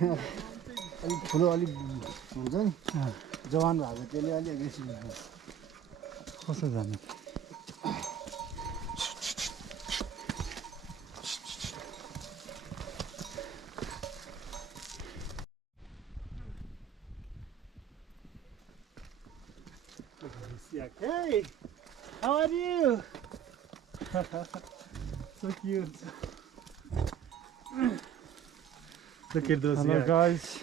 अलिक ठुलो अलिक हुन्छ नि जवान भएको त्यसले अलिक एग्रेसिभ हुन्छ कसो जाने Hey, how are you? So cute. Look at those. Hello guys.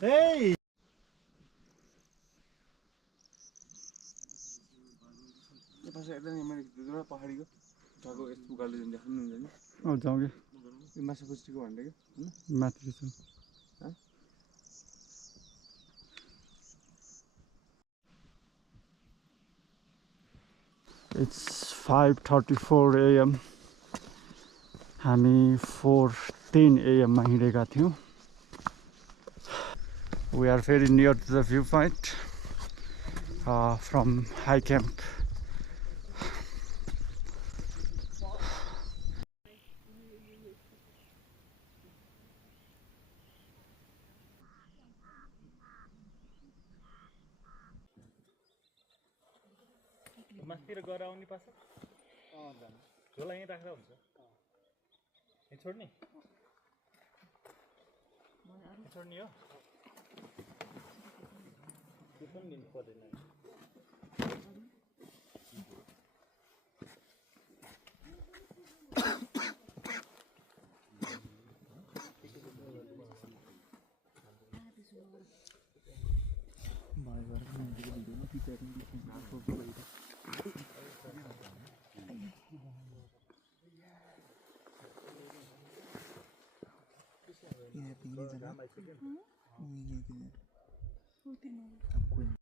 Hey. ये पास एकदम ये मैंने दूसरा पहाड़ी को जाको इस बुकाले जन देखने नहीं जानी और जाओगे ये मासा कुछ को आने के माथि छु हाँ It's 5:34 AM. हामी 4:10 AM मा हिँडेका थियौं. We are very near to the viewpoint from High Camp. मास्तिर गएर आउने पाछ झोला यहीँ राख्दा हुन्छ यहीँ छोड्ने छोड्ने हो त्यो पनि लिनु पर्दैन ये